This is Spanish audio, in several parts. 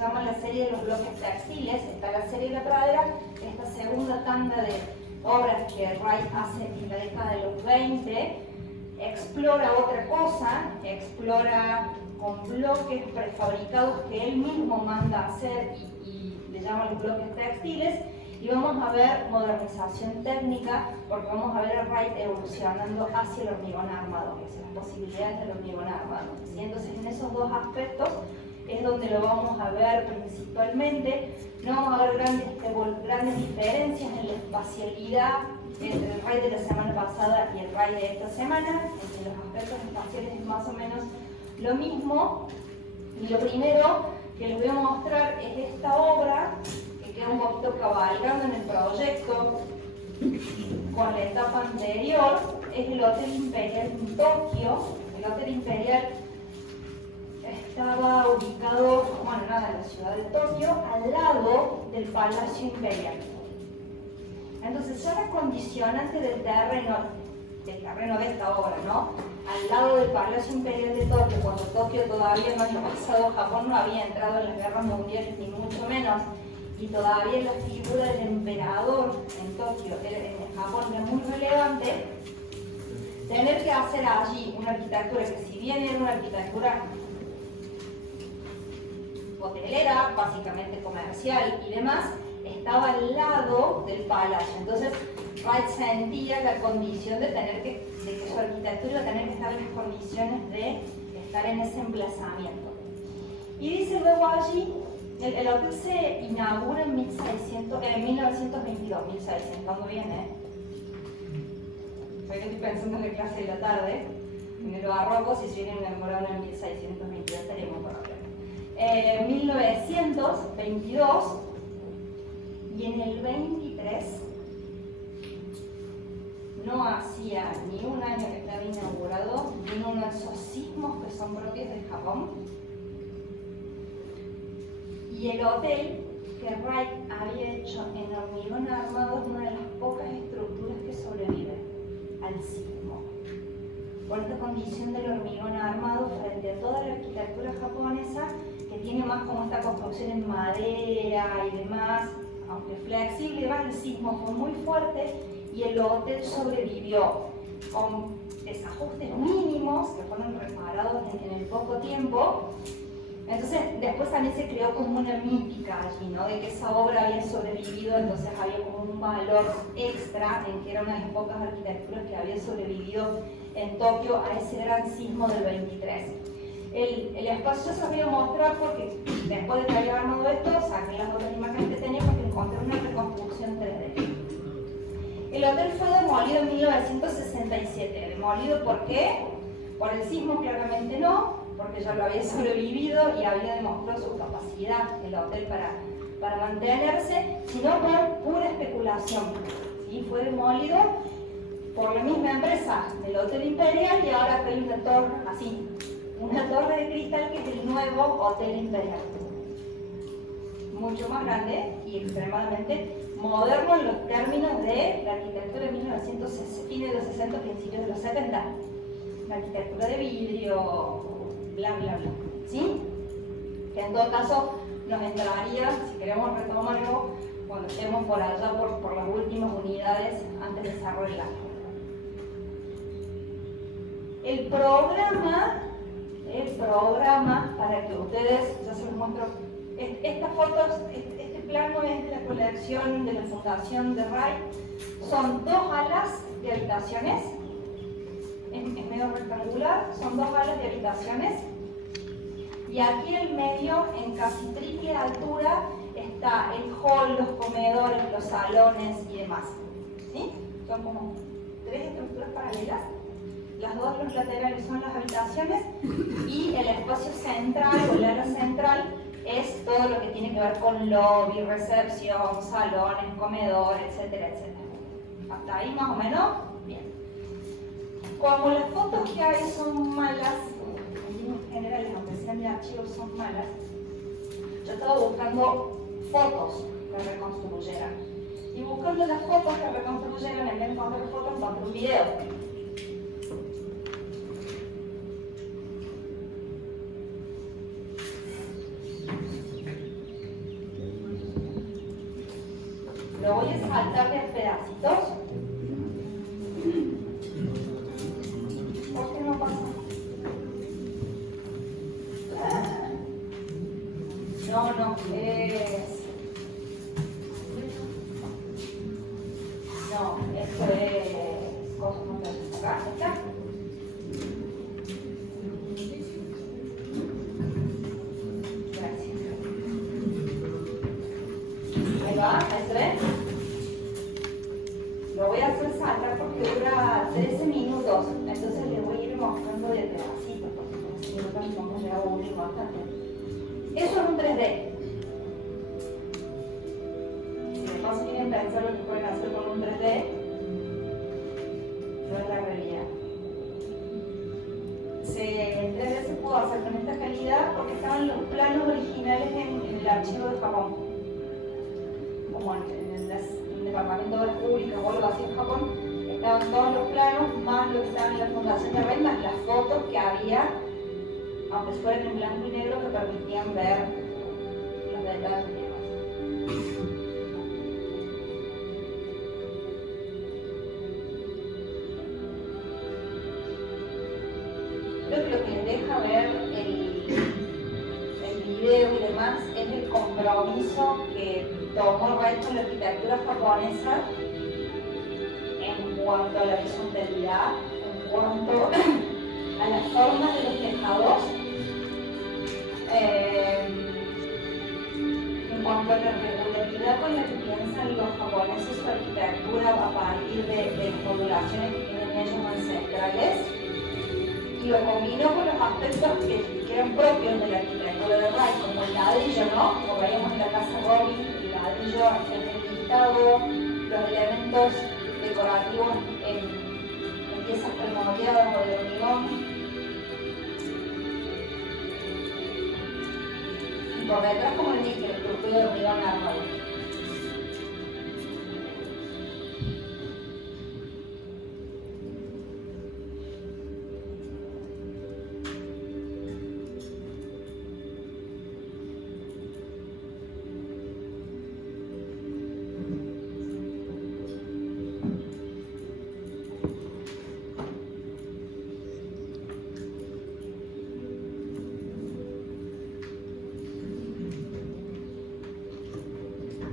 llama la serie de los bloques textiles. Está la serie de la pradera, esta segunda tanda de obras que Wright hace en la década de los 20, explora otra cosa, explora con bloques prefabricados que él mismo manda a hacer y le llama los bloques textiles, y vamos a ver modernización técnica, porque vamos a ver a Wright evolucionando hacia el hormigón armado, hacia las posibilidades del hormigón armado. ¿Sí? Entonces, en esos dos aspectos es donde lo vamos a ver principalmente. No vamos a ver grandes diferencias en la espacialidad entre el Wright de la semana pasada y el Wright de esta semana. Entre los aspectos espaciales es más o menos lo mismo. Y lo primero que les voy a mostrar es esta obra, que queda un poquito cabalgando en el proyecto con la etapa anterior. Es el Hotel Imperial en Tokio. El Hotel Imperial estaba ubicado, bueno, nada, en la ciudad de Tokio, al lado del Palacio Imperial. Entonces, ya la condicionante del terreno de esta obra, ¿no? Al lado del Palacio Imperial de Tokio, cuando Tokio todavía no había pasado, Japón no había entrado en las guerras mundiales, ni mucho menos, y todavía la figura del emperador en Tokio, en Japón, era muy relevante. Tener que hacer allí una arquitectura que, si bien era una arquitectura hotelera, básicamente comercial y demás, estaba al lado del palacio. Entonces, Wright sentía la condición de que su arquitectura iba a tener que estar en las condiciones de estar en ese emplazamiento. Y dice luego allí, el hotel se inaugura en 1922, 1600, bien, Estoy pensando en la clase de la tarde, en el barroco, si se hubiera inaugurado en 1622 estaríamos por acá. 1922, y en el 23, no hacía ni un año que estaba inaugurado, vino uno de esos sismos que son propios de Japón, y el hotel que Wright había hecho en hormigón armado es una de las pocas estructuras que sobrevive al sismo. Por esta condición del hormigón armado frente a toda la arquitectura japonesa, que tiene más como esta construcción en madera y demás, aunque flexible y demás, el sismo fue muy fuerte y el hotel sobrevivió con desajustes mínimos que fueron reparados en el poco tiempo. Entonces, después también se creó como una mítica allí, ¿no? De que esa obra había sobrevivido, entonces había como un valor extra en que era una de las pocas arquitecturas que había sobrevivido en Tokio a ese gran sismo del 23. El espacio se los voy a mostrar porque después de que había armado esto, saqué las otras imágenes que tenía porque encontré una reconstrucción 3D. El hotel fue demolido en 1967. ¿Demolido por qué? Por el sismo claramente no, porque ya lo había sobrevivido y había demostrado su capacidad el hotel para mantenerse, sino por pura especulación. ¿Sí? Fue demolido por la misma empresa del Hotel Imperial y ahora hay una torre así, una torre de cristal que es el nuevo Hotel Imperial. Mucho más grande y extremadamente moderno en los términos de la arquitectura de 1960, fines de los 60, principios de los 70. La arquitectura de vidrio, bla bla bla, ¿sí? Que en todo caso nos entraría, si queremos retomarlo, cuando estemos por allá por las últimas unidades antes de cerrar el año. El programa, para que ustedes, ya se los muestro, estas fotos, este plano es de la colección de la Fundación de Wright, son dos alas de habitaciones, es medio rectangular, son dos alas de habitaciones, y aquí en el medio, en casi triple altura, está el hall, los comedores, los salones y demás. ¿Sí? Son como tres estructuras paralelas. Las dos, los laterales, son las habitaciones y el espacio central o el ala central es todo lo que tiene que ver con lobby, recepción, salones, comedores, etcétera, etcétera. ¿Hasta ahí más o menos? Bien. Como las fotos que hay son malas, en general, aunque sean de archivos, son malas, yo estaba buscando fotos que reconstruyeran. Y buscando las fotos que reconstruyeran, en vez de encontrar fotos, encontré un video. Lo voy a saltar de pedacitos. ¿Por qué no pasa? No, esto es cosa no acá, está. Gracias. Ahí va, ahí se ve. Lo voy a hacer saltar porque dura 13 minutos, entonces le voy a ir mostrando de pedacitos, porque si no vamos a aburrir bastante. Eso es un 3D. Si no se quieren pensar lo que pueden hacer con un 3D, no es la realidad. El 3D se pudo hacer con esta calidad porque estaban los planos originales en el archivo de Japón, como en el Departamento de República o algo así en Japón. Estaban todos los planos, más lo que estaba en la Fundación de Red, más las fotos que había, aunque fueran en blanco y negro, que permitían ver los detalles y demás. Creo que lo que deja ver el video y demás es el compromiso que tomó Red con la arquitectura japonesa en cuanto a la horizontalidad, en cuanto a las formas de los tejados, en cuanto a la regularidad con la que piensan los japoneses su arquitectura a partir de modulaciones que tienen ellos ancestrales, y lo combinó con los aspectos que eran propios de la arquitectura de Rai, como el ladrillo, ¿no? Como veíamos en la casa Robin, el ladrillo enriquitado, los elementos decorativos en piezas premoldeadas o de hormigón. Y por detrás como el níquel, estructura de hormigón armado.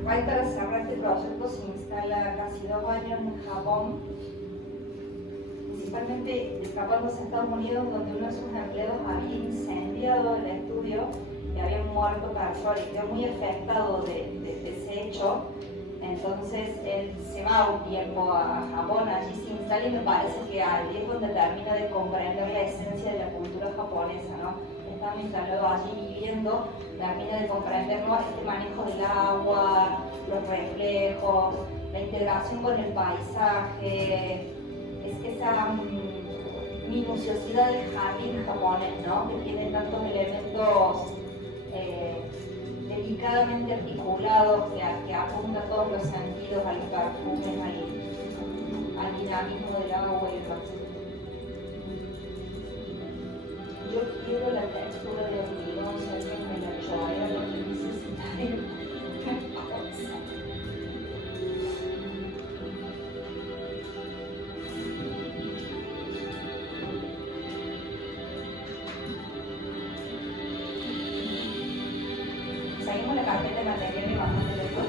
Rai, para cerrar este proyecto, se instala casi 2 años en Japón, principalmente escapándose a Estados Unidos, donde uno de sus empleados había incendiado el estudio y había muerto personas y quedó muy afectado de ese hecho. Entonces él se va un tiempo a Japón, allí se instala y me parece que ahí es donde termina de comprender la esencia de la cultura japonesa, ¿no? Estando instalado allí viviendo, termina de comprender, ¿no?, este manejo del agua, los reflejos, la integración con el paisaje, es esa minuciosidad del jardín japonés, ¿no?, que tiene tantos elementos delicadamente articulados que apunta a todos los sentidos, a los perfumes, al dinamismo del agua y el concepto. Yo quiero la textura de hormigón, si alguien me la chorrea, lo que necesitaré una cosa. Seguimos la carpeta de materiales bastante lejos.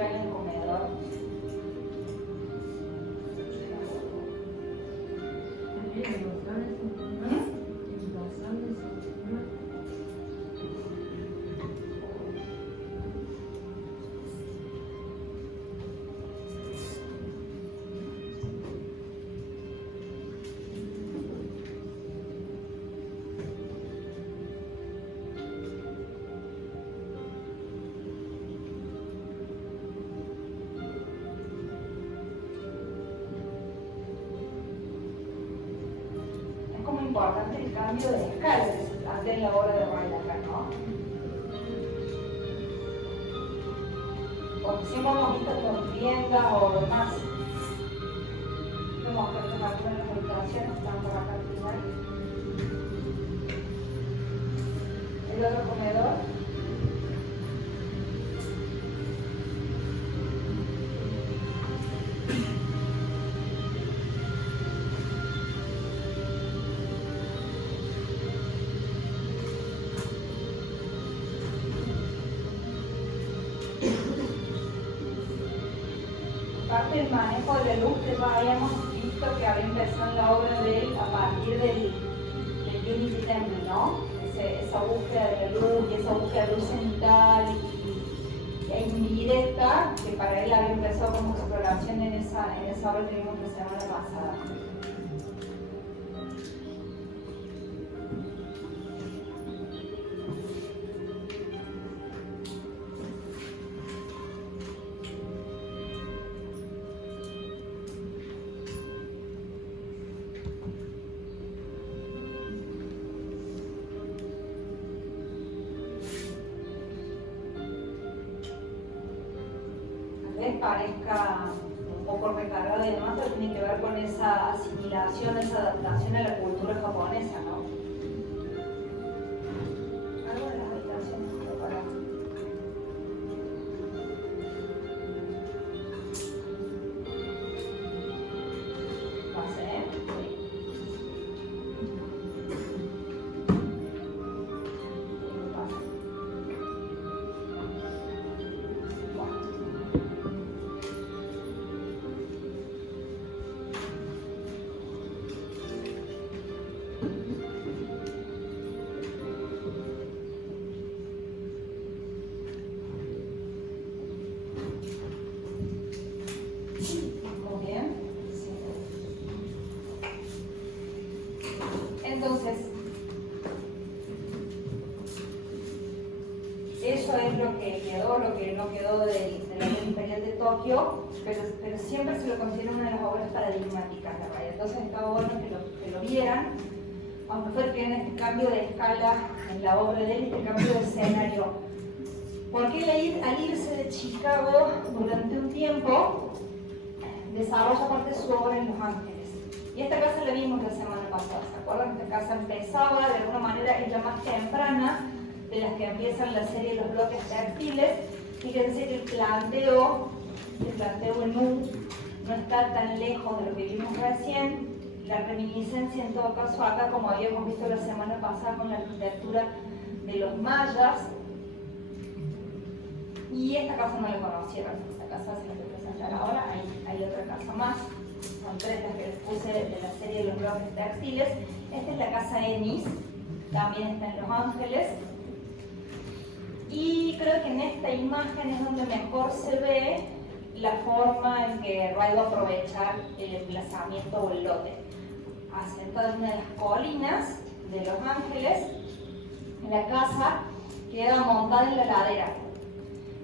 va en el comedor. Importante el cambio de escala que se plantea en la obra de Wright acá, ¿no? Porque siempre hemos visto con viviendas o demás. Vemos que algunas de las habitaciones están por acá al final. El otro comedor. Parte del manejo de la luz que ya habíamos visto que había empezado en la obra de él a partir del Unity Temple, ¿no? Esa búsqueda de la luz y esa búsqueda de luz cenital e indirecta que para él había empezado como exploración en esa obra que vimos la semana pasada. Parezca un poco recargada y demás, pero tiene que ver con esa asimilación, esa adaptación a la cultura japonesa, ¿no? Algo de las habitaciones pero para... Entonces, eso es lo que quedó, lo que no quedó del Orden Imperial de Tokio, pero siempre se lo considera una de las obras paradigmáticas de Wright. Entonces estaba bueno que lo vieran, aunque fue que en este cambio de escala en la obra de él, este cambio de escenario. Porque al irse de Chicago durante un tiempo, desarrolla parte de su obra en Los Ángeles. Y esta casa la vimos la semana pasada, ¿se acuerdan? Esta casa empezaba de alguna manera, es la más temprana de las que empiezan la serie de los bloques textiles. Fíjense que el planteo en U no está tan lejos de lo que vimos recién. La reminiscencia en todo caso acá, como habíamos visto la semana pasada con la arquitectura de los mayas. Y esta casa no la conocieron, esta casa se la voy a presentar ahora, hay otra casa más. Son tres las que les puse de la serie de los bloques textiles. Esta es la casa Ennis, también está en Los Ángeles. Y creo que en esta imagen es donde mejor se ve la forma en que Wright va a aprovechar el emplazamiento o el lote. Asentado en una de las colinas de Los Ángeles, la casa queda montada en la ladera.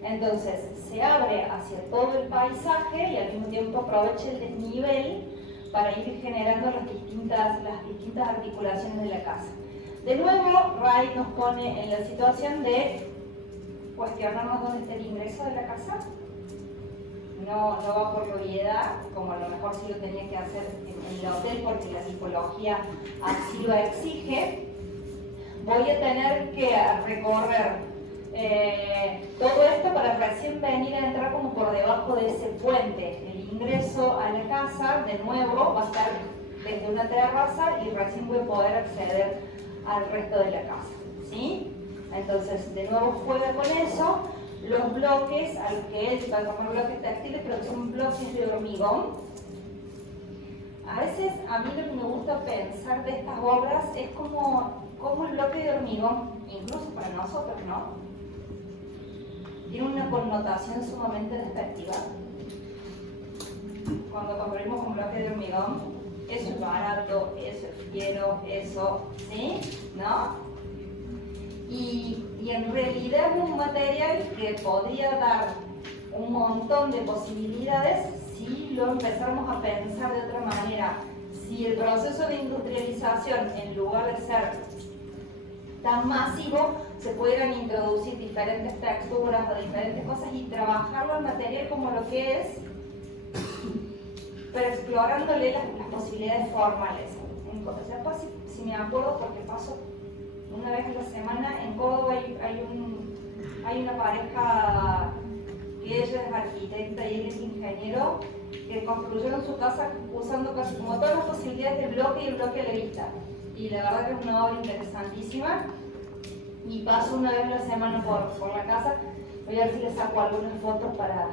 Entonces se abre hacia todo el paisaje y al mismo tiempo aprovecha el desnivel para ir generando las distintas articulaciones de la casa. De nuevo, Wright nos pone en la situación de cuestionarnos dónde está el ingreso de la casa. No va por obviedad, como a lo mejor sí lo tenía que hacer en el hotel porque la tipología así lo exige. Voy a tener que recorrer todo esto para recién venir a entrar como por debajo de ese puente. El ingreso a la casa, de nuevo, va a estar desde una terraza y recién voy a poder acceder al resto de la casa, ¿sí? Entonces, de nuevo juega con eso. los bloques, a los que él va a llamar bloques textiles, pero que son bloques de hormigón. A veces a mí lo que me gusta pensar de estas obras es como el bloque de hormigón, incluso para nosotros, ¿no? Tiene una connotación sumamente despectiva. Cuando construimos un bloque de hormigón, eso es barato, eso es fiero, eso, ¿sí? ¿No? Y en realidad es un material que podría dar un montón de posibilidades si lo empezáramos a pensar de otra manera. Si el proceso de industrialización, en lugar de ser tan masivo, se pudieran introducir diferentes texturas o diferentes cosas y trabajarlo el material como lo que es, pero explorándole las posibilidades formales. Después, si me acuerdo, porque paso una vez a la semana, en Córdoba hay una pareja que ella es arquitecta y él es ingeniero, que construyeron su casa usando casi como todas las posibilidades del bloque y el bloque a la vista. Y la verdad que es una obra interesantísima. Y paso una vez a la semana por la casa. Voy a ver si les saco algunas fotos para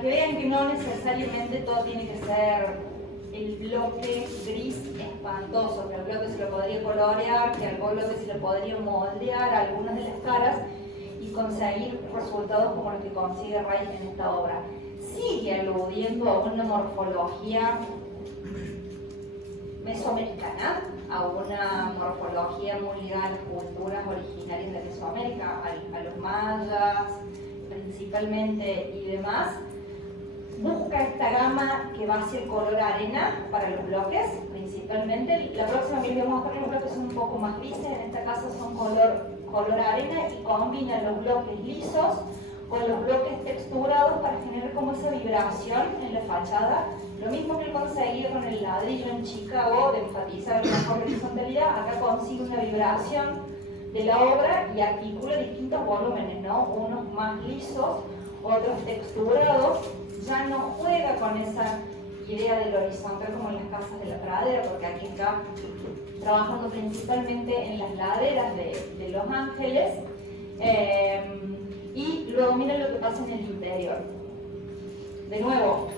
que vean que no necesariamente todo tiene que ser el bloque gris espantoso, que al bloque se lo podría colorear, que al bloque se lo podría moldear algunas de las caras y conseguir resultados como los que consigue Wright en esta obra. Sigue aludiendo a una morfología mesoamericana, a una morfología muy ligada a las culturas originarias de Mesoamérica, a los mayas principalmente y demás. Busca esta gama que va hacia el color arena para los bloques, principalmente. La próxima que les voy a mostrar los bloques son un poco más grises, en esta casa son color arena y combina los bloques lisos con los bloques texturados para generar como esa vibración en la fachada. Lo mismo que he conseguido con el ladrillo en Chicago, de enfatizar la mejor horizontalidad, acá consigue una vibración de la obra y articula distintos volúmenes, ¿no? Unos más lisos, otros texturados. Ya no juega con esa idea del horizontal como en las casas de la pradera, porque aquí está trabajando principalmente en las laderas de Los Ángeles. Y luego miren lo que pasa en el interior. De nuevo,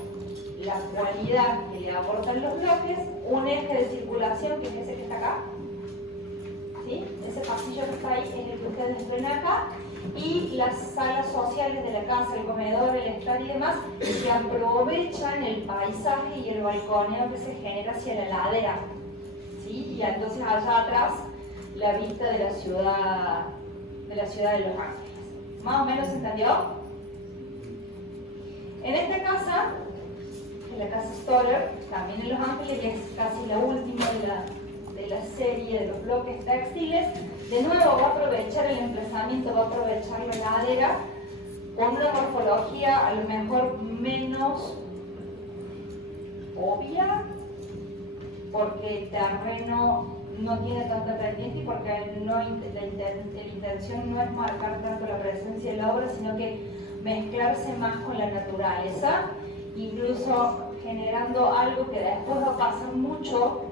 la cualidad que le aportan los bloques, un eje de circulación que es ese que está acá, ¿sí? Ese pasillo que está ahí es el que ustedes ven acá, y las salas sociales de la casa, el comedor, el estar y demás, que aprovechan el paisaje y el balconeo que se genera hacia la ladera, ¿sí? Y entonces allá atrás la vista de la ciudad de Los Ángeles. ¿Más o menos se entendió? En esta casa, en la casa Stoller, también en Los Ángeles, que es casi la última de la serie de los bloques textiles, de nuevo va a aprovechar el emplazamiento, va a aprovechar la ladera con una morfología a lo mejor menos obvia, porque el terreno no tiene tanta pendiente y porque la intención no es marcar tanto la presencia de la obra, sino que mezclarse más con la naturaleza, incluso generando algo que después va a pasar mucho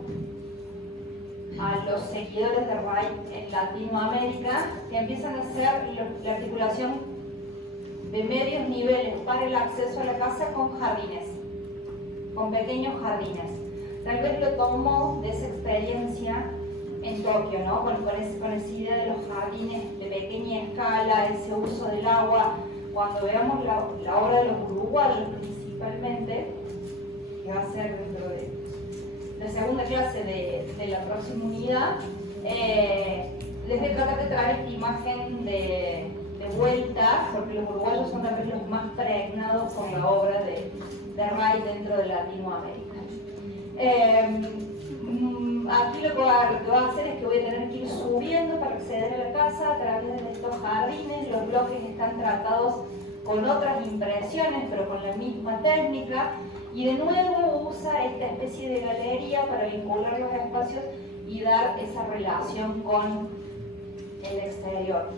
a los seguidores de Wright en Latinoamérica, que empiezan a hacer la articulación de medios niveles para el acceso a la casa con jardines, con pequeños jardines. Tal vez lo tomo de esa experiencia en Tokio, ¿no? Con esa idea de los jardines de pequeña escala, ese uso del agua. Cuando veamos la obra de los uruguayos principalmente, que va a ser dentro de la segunda clase de la próxima unidad, les voy a tratar de traer esta imagen de vuelta, porque los uruguayos son tal vez los más pregnados por la obra de Wright dentro de Latinoamérica. Aquí lo que voy a hacer es que voy a tener que ir subiendo para acceder a la casa a través de estos jardines. Los bloques están tratados con otras impresiones, pero con la misma técnica. Y de nuevo usa esta especie de galería para vincular los espacios y dar esa relación con el exterior.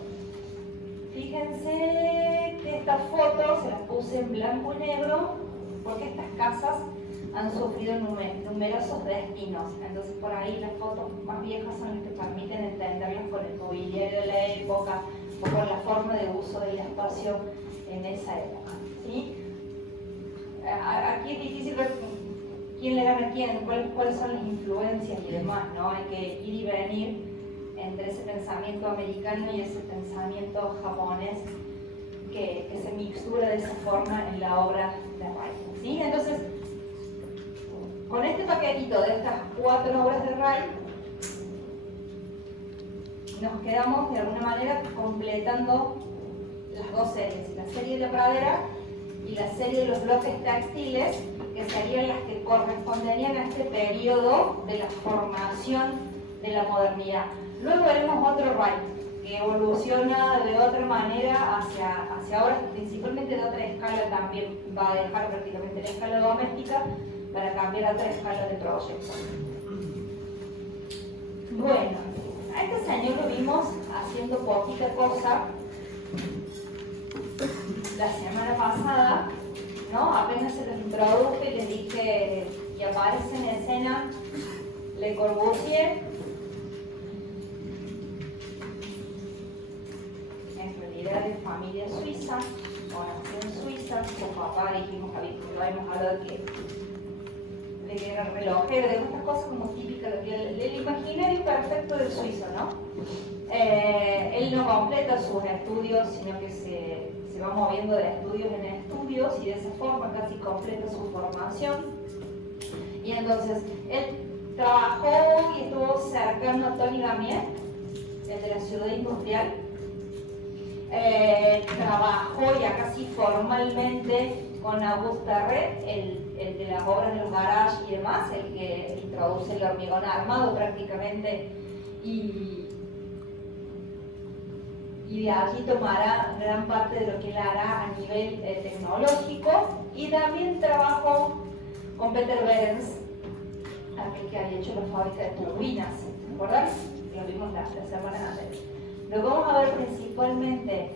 Fíjense que estas fotos se las puse en blanco y negro porque estas casas han sufrido numerosos destinos. Entonces por ahí las fotos más viejas son las que permiten entenderlas con el mobiliario de la época, poco la forma de uso del espacio en esa época, ¿sí? Aquí es difícil ver quién le gana a quién, cuáles son las influencias y demás, ¿no? Hay que ir y venir entre ese pensamiento americano y ese pensamiento japonés que se mixtura de esa forma en la obra de Wright, ¿sí? Entonces, con este paquetito de estas 4 obras de Wright, nos quedamos de alguna manera completando las 2 series, la serie de la pradera y la serie de los bloques textiles, que serían las que corresponderían a este periodo de la formación de la modernidad. Luego veremos otro Wright, que evoluciona de otra manera hacia ahora, principalmente de otra escala también, va a dejar prácticamente la escala doméstica para cambiar a otra escala de proyecto. Bueno, a este señor lo vimos haciendo poquita cosa la semana pasada, ¿no? Apenas se los introduje y les dije que aparece en escena Le Corbusier. En realidad es familia suiza, o nació en Suiza, su papá dijimos, lo habíamos hablado de que era relojero, de estas cosas como típicas del imaginario perfecto del suizo, ¿no? Él no completa sus estudios, sino que se va moviendo de estudios en estudios y de esa forma casi completa su formación. Y entonces, él trabajó y estuvo cercano a Tony Gamier, el de la ciudad industrial. Trabajó ya casi formalmente con Auguste Perret, el de las obras de los garages y demás, el que introduce el hormigón armado prácticamente, y de allí tomará gran parte de lo que él hará a nivel tecnológico. Y también trabajó con Peter Behrens, aquel que había hecho la fábrica de turbinas, ¿se acuerdan? Lo vimos la semana antes. Lo vamos a ver principalmente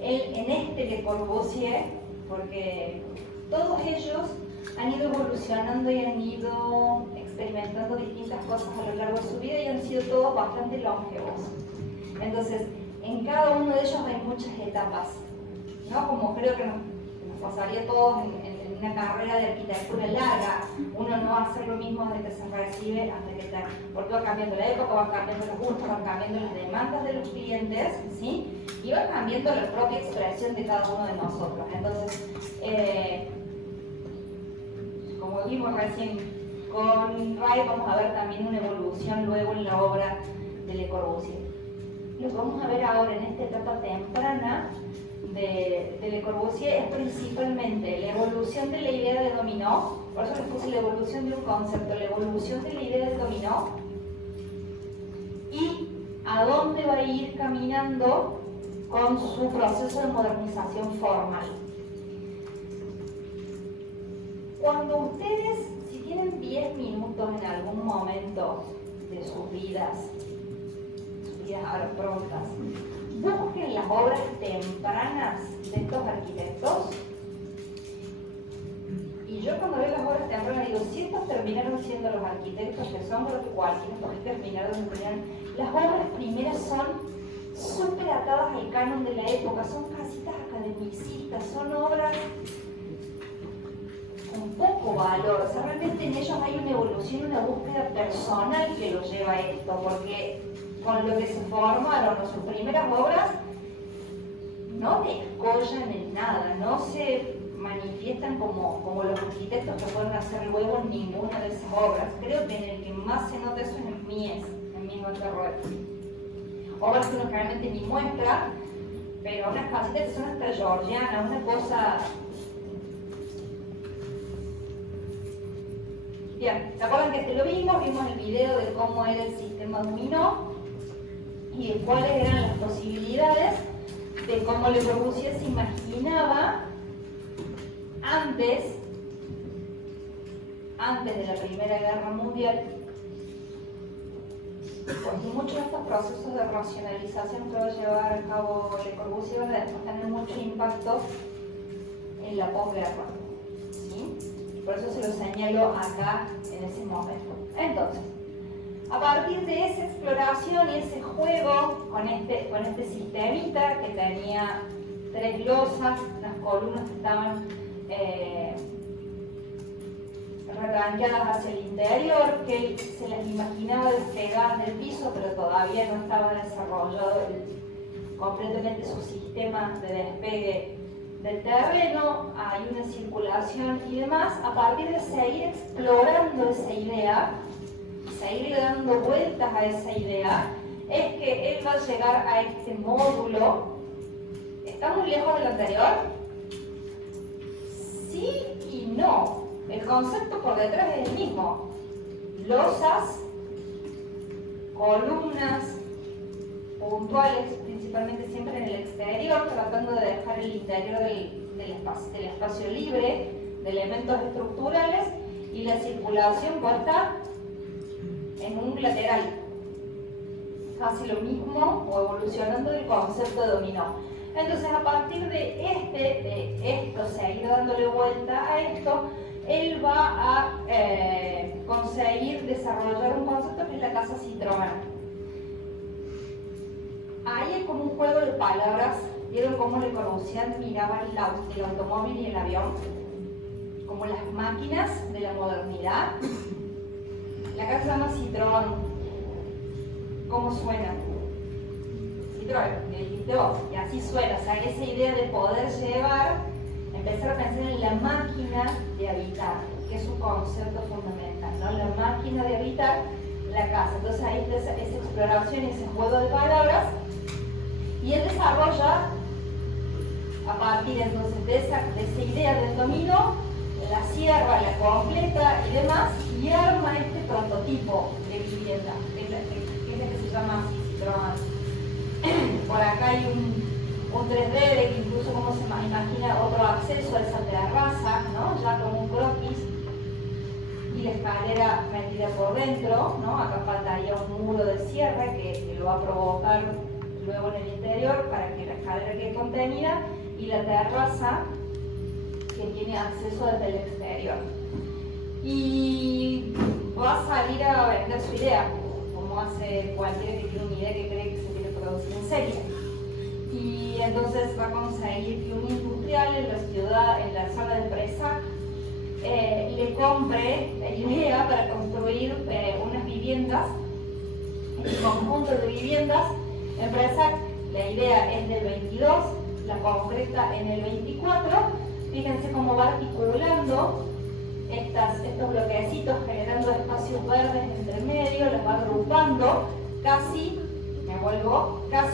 en este Le Corbusier, porque todos ellos han ido evolucionando y han ido experimentando distintas cosas a lo largo de su vida y han sido todos bastante longevos. Entonces, en cada uno de ellos hay muchas etapas, ¿no? Como creo que nos pasaría a todos en una carrera de arquitectura larga. Uno no va a hacer lo mismo desde que se recibe hasta que está, porque va cambiando la época, van cambiando los gustos, van cambiando las demandas de los clientes, ¿sí? Y va cambiando la propia expresión de cada uno de nosotros. Entonces, como vimos recién con Wright, vamos a ver también una evolución luego en la obra de Le Corbusier. Lo que vamos a ver ahora en esta etapa temprana de Le Corbusier es principalmente la evolución de la idea de dominó, por eso les puse la evolución de un concepto, la evolución de la idea del dominó, y a dónde va a ir caminando con su proceso de modernización formal. Cuando ustedes, si tienen 10 minutos en algún momento de sus vidas ahora prontas, busquen las obras tempranas de estos arquitectos. Y yo cuando veo las obras tempranas digo, si estos terminaron siendo los arquitectos que son, creo que cualquiera terminaron. Las obras primeras son súper atadas al canon de la época, son casitas academicistas, son obras con poco valor. O sea, realmente en ellos hay una evolución, una búsqueda personal que los lleva a esto, porque con lo que se formaron o sus primeras obras no descollan en nada, no se manifiestan como los arquitectos que fueron a hacer luego en ninguna de esas obras. Creo que en el que más se nota eso es en Mies Van der Rohe. Obras que uno realmente ni muestra, pero unas casitas que son hasta georgianas, una cosa. Bien, ¿se acuerdan que lo vimos? Vimos el video de cómo era el sistema dominó y de cuáles eran las posibilidades de cómo Le Corbusier se imaginaba antes de la Primera Guerra Mundial, porque muchos de estos procesos de racionalización que va a llevar a cabo Le Corbusier van a tener mucho impacto en la posguerra, ¿sí? Por eso se lo señalo acá en ese momento. Entonces, A partir de esa exploración y ese juego con este sistemita que tenía 3 losas, las columnas que estaban retranqueadas hacia el interior, que él se las imaginaba despegadas del piso, pero todavía no estaba desarrollado completamente su sistema de despegue del terreno, hay una circulación y demás. A partir de seguir explorando esa idea, seguir dando vueltas a esa idea, es que él va a llegar a este módulo. ¿Está muy lejos del anterior? Sí y no. El concepto por detrás es el mismo. Losas, columnas puntuales, principalmente siempre en el exterior, tratando de dejar el interior del espacio libre de elementos estructurales, y la circulación puesta en un lateral. Casi lo mismo, o evolucionando el concepto de dominó. Entonces, a partir de esto, seguir dándole vuelta a esto, él va a conseguir desarrollar un concepto que es la casa Citroën. Ahí es como un juego de palabras. ¿Vieron cómo Le Corbusier miraba el automóvil y el avión? Como las máquinas de la modernidad. La casa se llama Citroën. ¿Cómo suena? Citroën, me dijiste vos, y así suena. O sea, esa idea de poder empezar a pensar en la máquina de habitar, que es un concepto fundamental, ¿no? La máquina de habitar la casa. Entonces ahí está esa exploración, ese juego de palabras, y él desarrolla, a partir entonces de esa idea del dominó, la cierra, la completa y demás, y arma este prototipo de vivienda, que es la que se llama así, Citroën. Por acá hay un 3D de incluso cómo se imagina otro acceso a esa terraza, ¿no? Ya como un croquis, y la escalera metida por dentro, ¿no? Acá faltaría un muro de cierre que lo va a provocar luego en el interior para que la escalera quede contenida, y la terraza que tiene acceso desde el exterior. Y va a salir a vender su idea, como hace cualquiera que tiene una idea que cree que se quiere producir en serie. Y entonces va a conseguir que un industrial en la ciudad, en la zona de Presac, le compre la idea para construir unas viviendas, un conjunto de viviendas en Presac. La idea es del 22, la concreta en el 24. Fíjense cómo va articulando estos bloquecitos, generando espacios verdes entre medio, los va agrupando, casi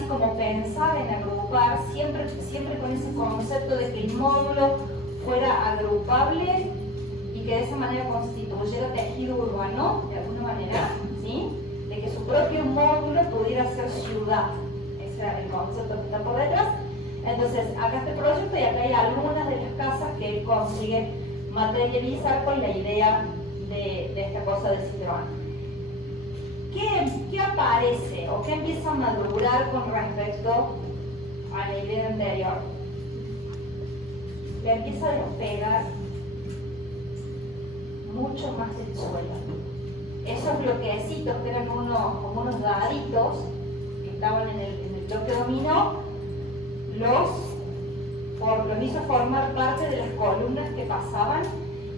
como pensar en agrupar, siempre con ese concepto de que el módulo fuera agrupable y que de esa manera constituyera tejido urbano, de alguna manera, ¿sí? De que su propio módulo pudiera ser ciudad. Ese era el concepto que está por detrás. Entonces, acá este proyecto, y acá hay algunas de las casas que él consigue materializar con la idea de esta cosa de Citroën. ¿Qué aparece o qué empieza a madurar con respecto a la idea anterior? Le empieza a despegar mucho más el suelo. Esos bloquecitos que eran como unos daditos que estaban en el bloque dominó, los hizo formar parte de las columnas que pasaban,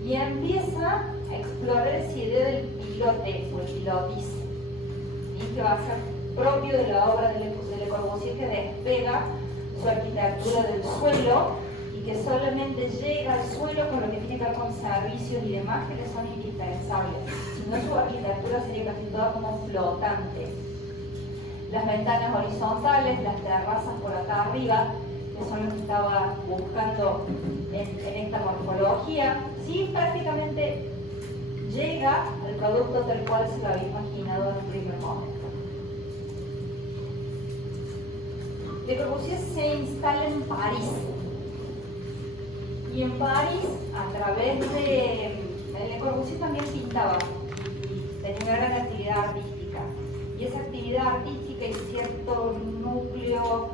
y empieza a explorar esa idea del pilote o el pilotis, que va a ser propio de la obra de Le Corbusier, que despega su arquitectura del suelo y que solamente llega al suelo con lo que tiene que ver con servicios y demás que le son indispensables. Si no, su arquitectura sería casi toda como flotante. Las ventanas horizontales, las terrazas por acá arriba, que son lo que estaba buscando en esta morfología, sí, prácticamente llega al producto tal cual se lo había imaginado en el primer momento. Le Corbusier se instala en París, y en París, a través de Le Corbusier también pintaba, tenía una gran actividad artística, y esa actividad artística y cierto núcleo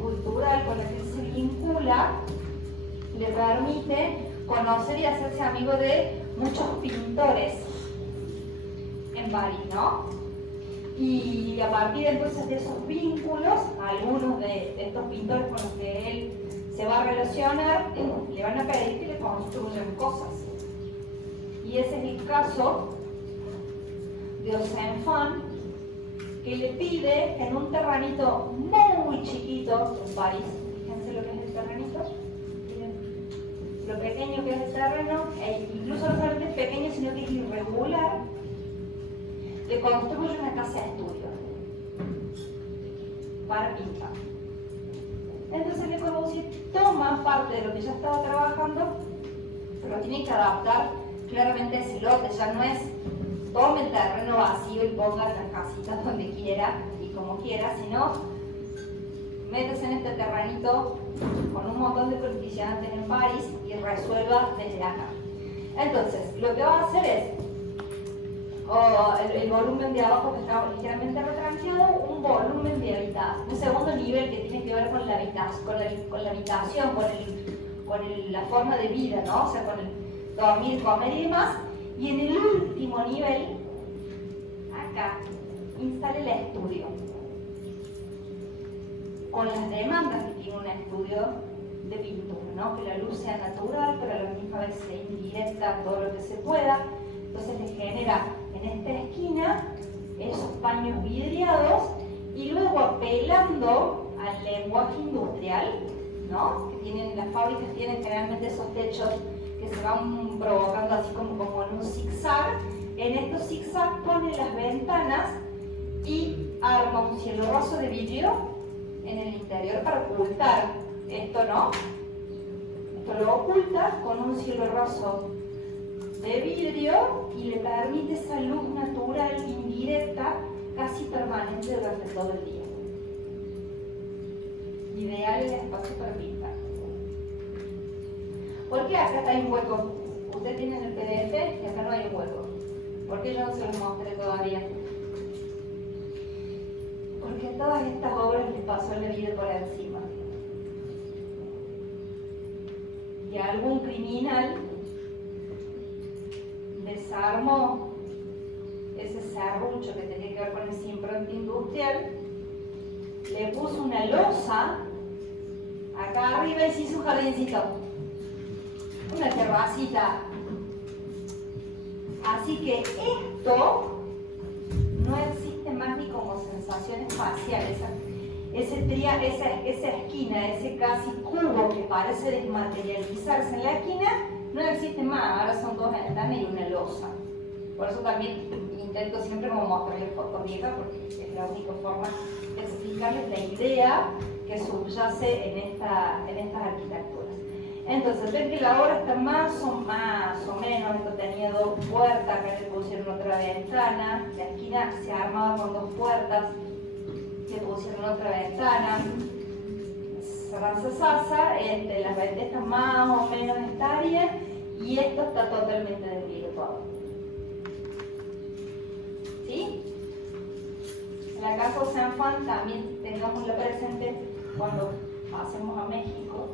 cultural con el que se vincula le permite conocer y hacerse amigo de muchos pintores. En en París, ¿no? Y a partir entonces de esos vínculos, algunos de estos pintores con los que él se va a relacionar, le van a pedir que le construyan cosas. Y ese es el caso de Ozenfant, que le pide en un terrenito muy chiquito en París, fíjense lo que es el terrenito, miren lo pequeño que es el terreno, e incluso no solamente es pequeño, sino que es irregular, le construye una casa de estudio para pintar. Entonces Le Corbusier toma parte de lo que ya estaba trabajando, pero lo tiene que adaptar claramente a ese lote. Ya no es tome el terreno vacío y ponga las casitas donde quiera y como quiera, sino métese en este terrenito con un montón de condicionantes en París y resuelva desde acá. Entonces, lo que va a hacer es el volumen de abajo que está ligeramente retranqueado, un volumen de habitación, un segundo nivel que tiene que ver con la habitación, con la forma de vida, ¿no? O sea, con el dormir, comer y demás. Y en el último nivel, acá, instale el estudio, con las demandas que tiene un estudio de pintura, ¿no? Que la luz sea natural, pero a la misma vez sea indirecta, todo lo que se pueda. Entonces le genera en esta esquina esos paños vidriados y luego apelando al lenguaje industrial, ¿no? Que tienen, las fábricas tienen generalmente esos techos que se van provocando así como en un zigzag. En estos zigzag pone las ventanas y arma un cielo raso de vidrio en el interior para ocultar esto, ¿no? Esto lo oculta con un cielo raso de vidrio y le permite esa luz natural, indirecta, casi permanente durante todo el día. Ideal el espacio para pintar. ¿Por qué acá está un hueco? Ustedes tienen el PDF y acá no hay un hueco. ¿Por qué yo no se los mostré todavía? Porque a todas estas obras les pasó la vida por encima. Y algún criminal desarmó ese serrucho que tenía que ver con esa impronta industrial, le puso una losa acá arriba y se hizo un jardincito, una terracita. Así que esto no existe más ni como sensación espacial. Esa esquina, ese casi cubo que parece desmaterializarse en la esquina, no existe más. Ahora son dos ventanas y una losa. Por eso también intento siempre como mostrarles fotos viejas, porque es la única forma de explicarles la idea que subyace en estas arquitecturas. Entonces, ven que la obra está más o menos, esto tenía dos puertas, acá le pusieron otra ventana, la esquina se armaba con dos puertas, le pusieron otra ventana, las ventas más o menos estarían, y esto está totalmente desvirtuado. ¿Sí? En la casa Ozenfant también tengámoslo presente cuando pasemos a México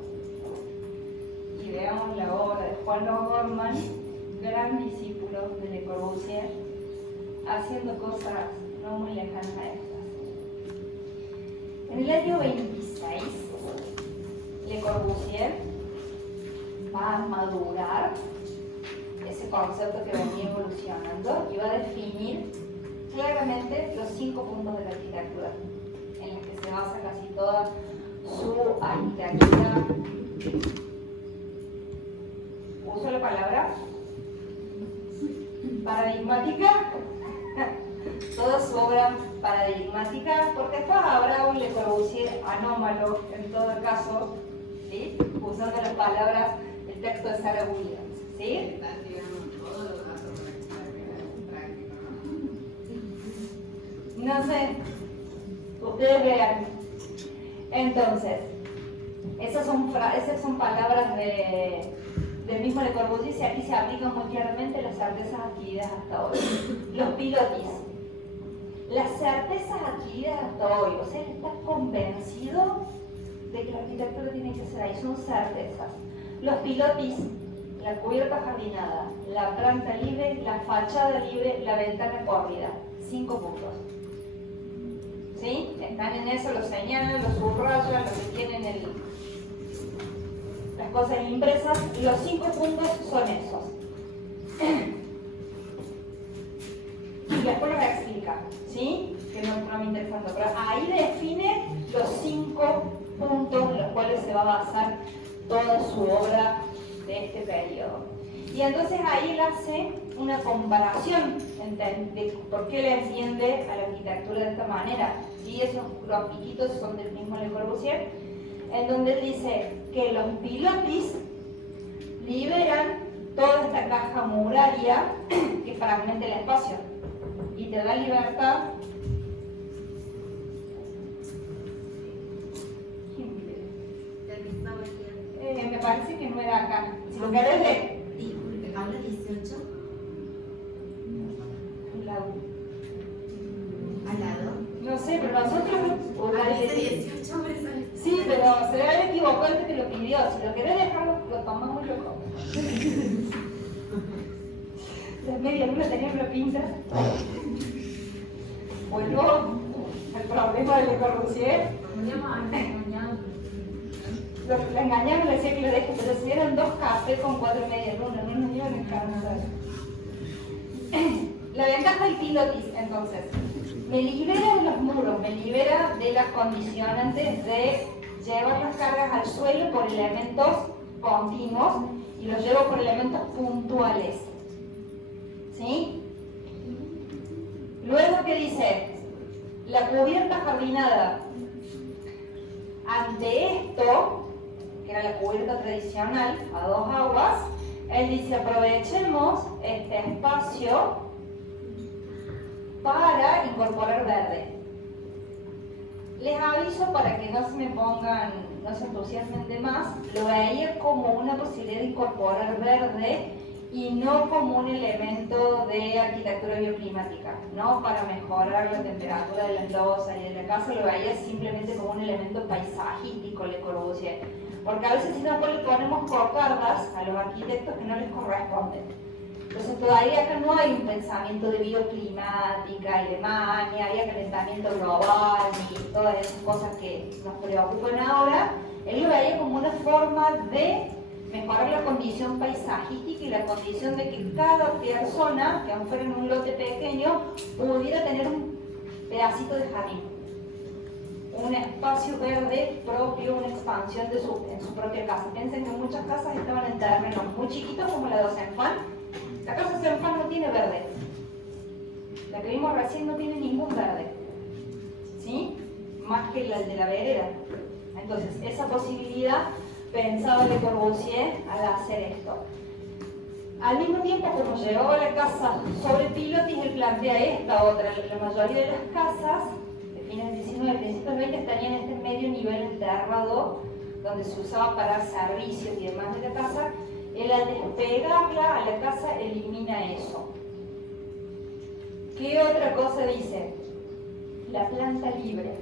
y veamos la obra de Juan O'Gorman, gran discípulo de Le Corbusier, haciendo cosas no muy lejanas a estas. En el año 26, Le Corbusier va a madurar ese concepto que venía evolucionando y va a definir claramente los 5 puntos de la arquitectura en los que se basa casi toda su arquitectura. Uso la palabra paradigmática, toda su obra paradigmática, porque después habrá un Le Corbusier anómalo en todo caso, ¿sí? Usando las palabras del texto de Sarah Williams, ¿sí? No sé, ustedes vean. Entonces, esas son palabras del mismo Le Corbusier, y aquí se aplican muy claramente las certezas adquiridas hasta hoy. Los pilotis. Las certezas adquiridas hasta hoy, o sea, estás convencido de que la arquitectura tiene que ser ahí, son certezas. Los pilotis, la cubierta jardinada, la planta libre, la fachada libre, la ventana corrida. 5 puntos. ¿Sí? Están en eso, lo señalan, lo subrayan, lo que tienen las cosas impresas. Los 5 puntos son esos. Y después los explica, ¿sí? Que no me interesa tanto, pero ahí define los 5 puntos en los cuales se va a basar toda su obra de este periodo. Y entonces ahí él hace una comparación de por qué le entiende a la arquitectura de esta manera. Y esos grafiquitos son del mismo Le Corbusier, en donde él dice que los pilotis liberan toda esta caja muraria que fragmenta el espacio y te da libertad. Me parece que no era acá. Si lo querés leer. ¿Habla 18? ¿Al lado? No sé, pero nosotros... Dice 18, hombre, ¿sabes? Sí, pero se debe haber equivocado el que te lo pidió. Si lo querés dejar, lo tomamos loco. La media luna tenía una pinta. Vuelvo al problema de Le Corbusier. La engañaron, le decía que lo deje, pero si eran 2 cafés con 4 media luna, no nos iban a alcanzar. La ventaja del pilotis, entonces, me libera de los muros, me libera de las condicionantes de llevar las cargas al suelo por elementos continuos y los llevo por elementos puntuales. ¿Sí? Luego, ¿qué dice? La cubierta jardinada. Ante esto, que era la cubierta tradicional a 2 aguas, él dice aprovechemos este espacio para incorporar verde. Les aviso para que no se me pongan, no se entusiasmen de más, lo veía como una posibilidad de incorporar verde y no como un elemento de arquitectura bioclimática, no para mejorar la temperatura de las losas y de la casa, lo veía simplemente como un elemento paisajístico, Le Corbusier. Porque a veces si no le ponemos cocardas a los arquitectos que no les corresponden. Entonces todavía acá no hay un pensamiento de bioclimática y de mania, hay calentamiento global y todas esas cosas que nos preocupan ahora. Él lo veía como una forma de mejorar la condición paisajística y la condición de que cada persona, que aunque fuera en un lote pequeño, pudiera tener un pedacito de jardín, un espacio verde propio, una expansión en su propia casa. Piensen que muchas casas estaban en terrenos muy chiquitos como la de Osenfant. La casa de Osenfant no tiene verde. La que vimos recién no tiene ningún verde, ¿sí? Más que la de la vereda. Entonces, esa posibilidad pensaba Le Corbusier al hacer esto. Al mismo tiempo, como llevaba la casa sobre pilotis, él plantea esta otra. La mayoría de las casas de fines del 19 y principios del 20 estarían en este medio nivel enterrado, donde se usaba para servicios y demás de la casa. Él al despegarla a la casa elimina eso. ¿Qué otra cosa dice? La planta libre.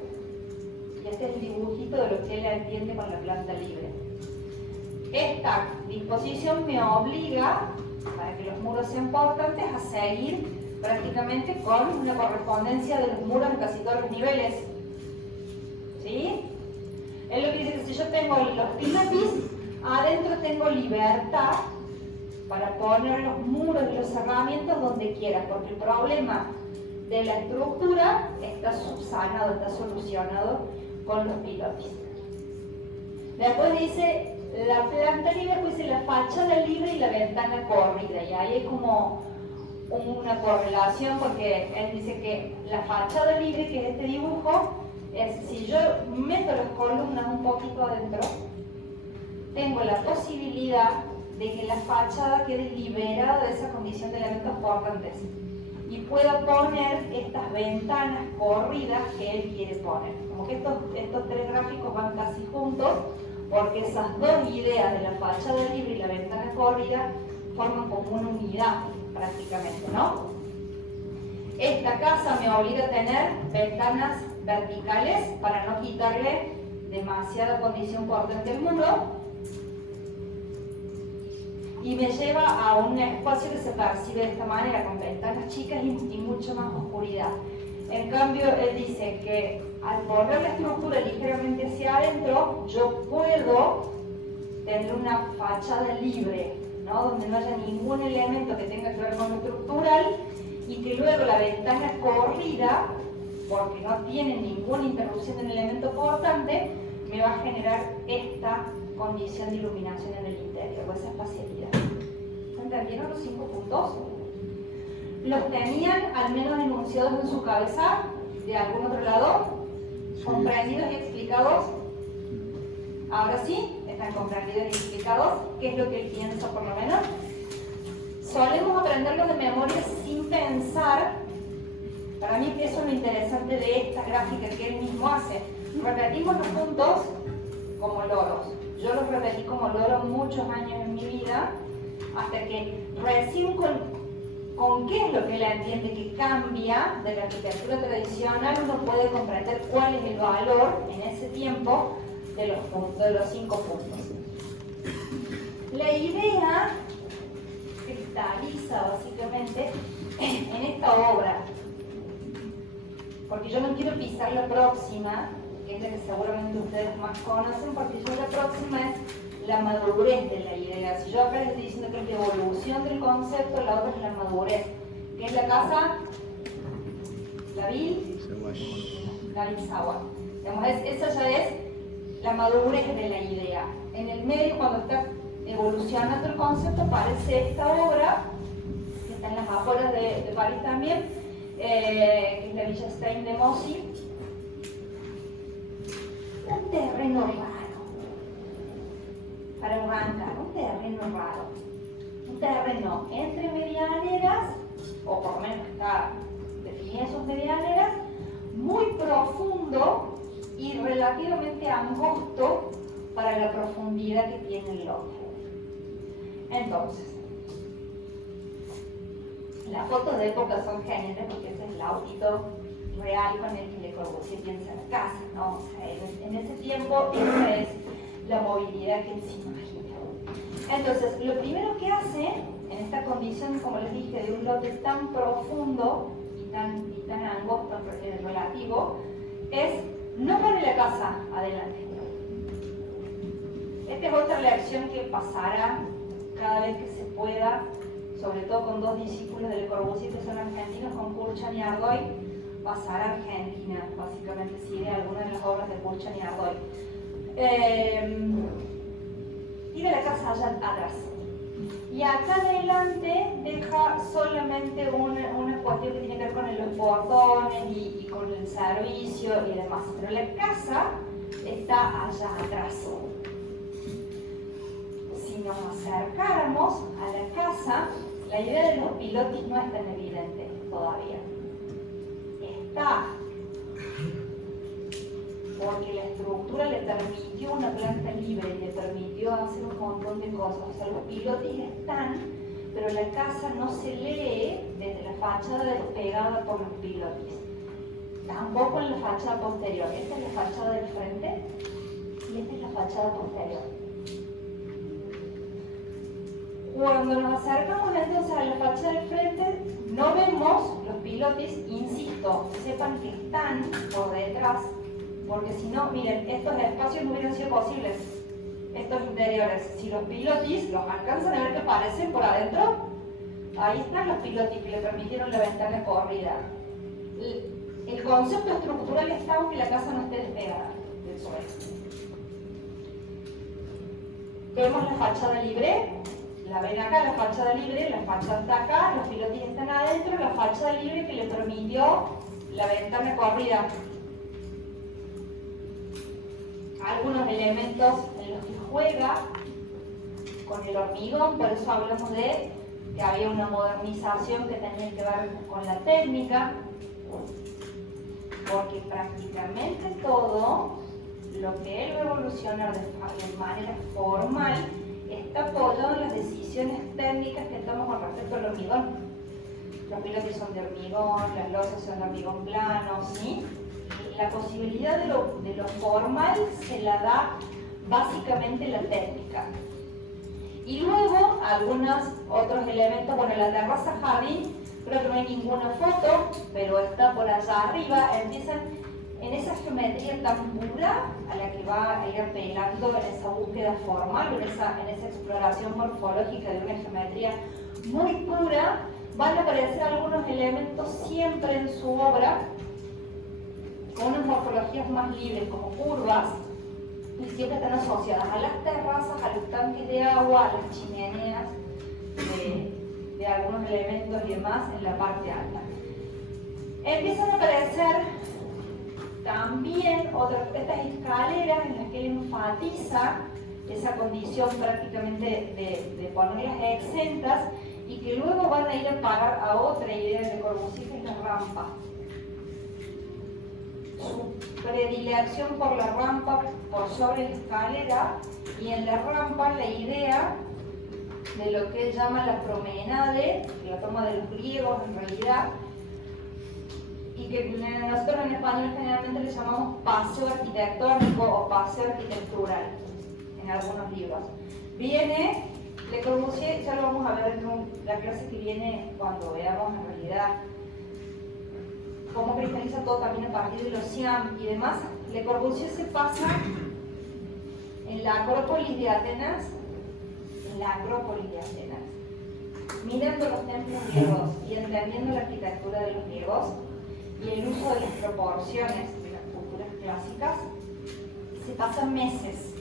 Y este es el dibujito de lo que él entiende con la planta libre. Esta disposición me obliga, para que los muros sean portantes, a seguir prácticamente con una correspondencia de los muros en casi todos los niveles. ¿Sí? Es lo que dice que si yo tengo los pilotis, adentro tengo libertad para poner los muros y los cerramientos donde quiera, porque el problema de la estructura está subsanado, está solucionado con los pilotis. Después dice la planta libre, después dice la fachada libre y la ventana corrida, y ahí hay como una correlación, porque él dice que la fachada libre, que es este dibujo, es si yo meto las columnas un poquito adentro, tengo la posibilidad de que la fachada quede liberada de esa condición de elementos portantes y pueda poner estas ventanas corridas que él quiere poner. Como que estos 3 gráficos van casi juntos, porque esas 2 ideas de la fachada libre y la ventana corrida forman como una unidad prácticamente, ¿no? Esta casa me obliga a tener ventanas verticales para no quitarle demasiada condición portante al muro. y me lleva a un espacio que se percibe de esta manera, con ventanas chicas y mucha más oscuridad. En cambio, él dice que al poner la estructura ligeramente hacia adentro, yo puedo tener una fachada libre, ¿no? Donde no haya ningún elemento que tenga que ver con lo estructural, y que luego la ventana corrida, porque no tiene ninguna interrupción en el elemento portante, me va a generar esta condición de iluminación en el interior, o esa espacialidad. ¿Entendieron los 5 puntos? ¿Los tenían al menos enunciados en su cabeza de algún otro lado? Sí. ¿Comprendidos y explicados? Ahora sí, están comprendidos y explicados. ¿Qué es lo que él piensa por lo menos? Solemos aprenderlo de memoria sin pensar. Para mí eso es lo interesante de esta gráfica que él mismo hace. Repetimos los puntos como loros. Yo los repetí como loros muchos años en mi vida, hasta que recién con qué es lo que él entiende que cambia de la arquitectura tradicional, uno puede comprender cuál es el valor en ese tiempo de los 5 puntos. La idea cristaliza básicamente en esta obra, porque yo no quiero pisar la próxima, que es la que seguramente ustedes más conocen, porque yo la próxima es la madurez de la idea. Si yo acá les estoy diciendo que es la evolución del concepto, la otra es la madurez, que es la casa David Sawa. Esa ya es la madurez de la idea. En el medio, cuando está evolucionando el concepto, aparece esta obra, que está en las afueras de París también, que es la Villa Stein de Mossy. Un terreno raro, para arrancar, un terreno raro. Un terreno entre medianeras, o por lo menos está definida sus medianeras, muy profundo y relativamente angosto para la profundidad que tiene el lote. Entonces, las fotos de época son geniales porque ese es el autito real con el que Le Corbusier piensa en la casa, ¿no? O sea, en ese tiempo esa es la movilidad que él se imagina. Entonces, lo primero que hace en esta condición, como les dije, de un lote tan profundo y tan angosto en relativo, es no pone la casa adelante. Esta es otra lección que pasará cada vez que se pueda, sobre todo con dos discípulos de Le Corbusier que son argentinos, con Kurchan y Ardoy, pasar a Argentina, básicamente sigue algunas de las obras de Kurchan y Ardoy. Tiene la casa allá atrás. Y acá adelante deja solamente una cuestión que tiene que ver con los portones y con el servicio y demás. Pero la casa está allá atrás. Si nos acercáramos a la casa, la idea de los pilotis no es tan evidente todavía. Está, porque la estructura le permitió una planta libre y le permitió hacer un montón de cosas. O sea, los pilotis están, pero la casa no se lee desde la fachada despegada por los pilotis. Tampoco en la fachada posterior. Esta es la fachada del frente y esta es la fachada posterior. Cuando nos acercamos entonces a la fachada del frente, no vemos los pilotis, insisto, sepan que están por detrás, porque si no, miren, estos espacios no hubieran sido posibles, estos interiores. Si los pilotis los alcanzan a ver que aparecen por adentro, ahí están los pilotis que le permitieron la ventana corrida. El concepto estructural está aunque la casa no esté despegada del suelo. Vemos la fachada libre. La ven acá, la fachada libre, la fachada está acá, los pilotis están adentro, la fachada libre que le permitió la ventana corrida. Algunos elementos en los que juega con el hormigón, por eso hablamos de que había una modernización que tenía que ver con la técnica, porque prácticamente todo lo que él va a evolucionar de manera formal está apoyado en las decisiones técnicas que tomamos con respecto al hormigón. Los pilotis son de hormigón, las losas son de hormigón plano, ¿sí? La posibilidad de lo formal se la da básicamente la técnica. Y luego algunos otros elementos. Bueno, la terraza jardín, creo que no hay ninguna foto, pero está por allá arriba. Empiezan en esa geometría tan pura a la que va a ir apelando en esa búsqueda formal, en esa exploración morfológica de una geometría muy pura. Van a aparecer algunos elementos siempre en su obra con unas morfologías más libres, como curvas, y siempre están asociadas a las terrazas, a los tanques de agua, a las chimeneas de algunos elementos y demás en la parte alta. Empiezan a aparecer también estas escaleras en las que él enfatiza esa condición prácticamente de ponerlas exentas y que luego van a ir a parar a otra idea de Le Corbusier, que es la rampa. Su predilección por la rampa por sobre la escalera, y en la rampa la idea de lo que él llama la promenade, la toma de los griegos en realidad, y que nosotros en español generalmente le llamamos paseo arquitectónico o paseo arquitectural en algunos libros. Viene Le Corbusier, ya lo vamos a ver en la clase que viene cuando veamos en realidad cómo cristaliza todo también a partir de los Siam y demás. Le Corbusier se pasa en la Acrópolis de Atenas, mirando los templos griegos y entendiendo la arquitectura de los griegos y el uso de las proporciones de las culturas clásicas. Se pasan meses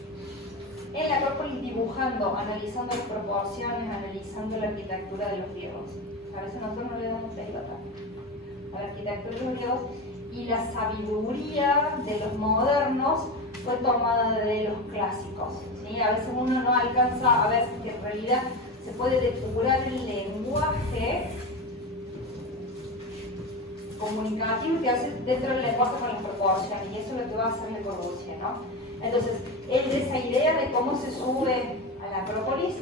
en la Acrópolis dibujando, analizando las proporciones, analizando la arquitectura de los griegos. A veces nosotros no le damos pelota a la arquitectura de los griegos, y la sabiduría de los modernos fue tomada de los clásicos, ¿sí? A veces uno no alcanza a ver que en realidad se puede depurar el lenguaje comunicativo que hace dentro del lenguaje con las proporciones, y eso es lo que va a hacer Le Corbusier, ¿no? Entonces, él de esa idea de cómo se sube a la Acrópolis,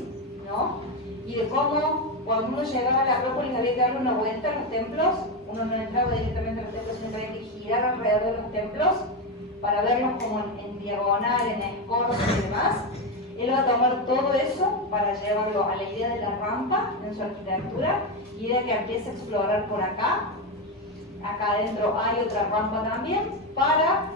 ¿no? Y de cómo cuando uno llegaba a la Acrópolis había que darle una vuelta a los templos, uno no entraba directamente a los templos, sino que había que girar alrededor de los templos para verlos como en diagonal, en escorzo y demás. Él va a tomar todo eso para llevarlo a la idea de la rampa en su arquitectura, idea que empieza a explorar por acá. Acá adentro hay otra rampa también, para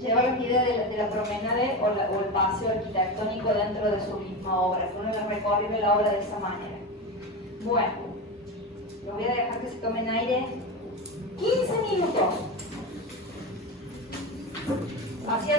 llevar la idea de la promenade o el paseo arquitectónico dentro de su misma obra, que uno le recorre la obra de esa manera. Bueno, lo voy a dejar que se tomen aire 15 minutos. Hacia